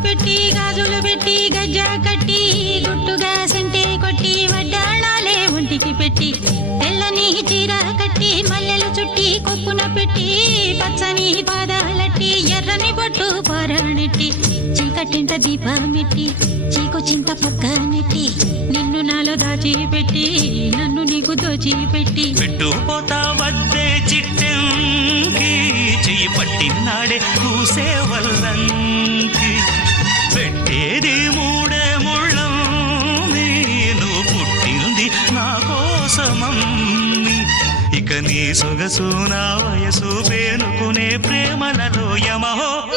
పెట్టి గాజులు పెట్టి గజ్జా కట్టి గుట్టుగా సెంటే కొట్టి వడ్డాణాలే ఒంటికి పెట్టి తెల్లని చీర కట్టి మల్లెలు చుట్టి కొప్పున పెట్టి పచ్చని పాదాలట్టి ఎర్రని బొట్టు పారాణెట్టి చీకటింట దీపమెట్టి చీకు చింత పక్క నెట్టి నిన్ను నాలో దాచిపెట్టి నన్ను నీకు దోచిపెట్టి పెట్టుపోతా వద్దే చిట్టంకి చెయ్యి పట్టినాడే కూసే వల్లంకి పెట్టేది మూడే ముళ్ళం నువ్వు పుట్టింది నా కోసమమ్మి ఇక నీ సొగసు నా వయసు పేనుకునే ప్రేమలలో యమహో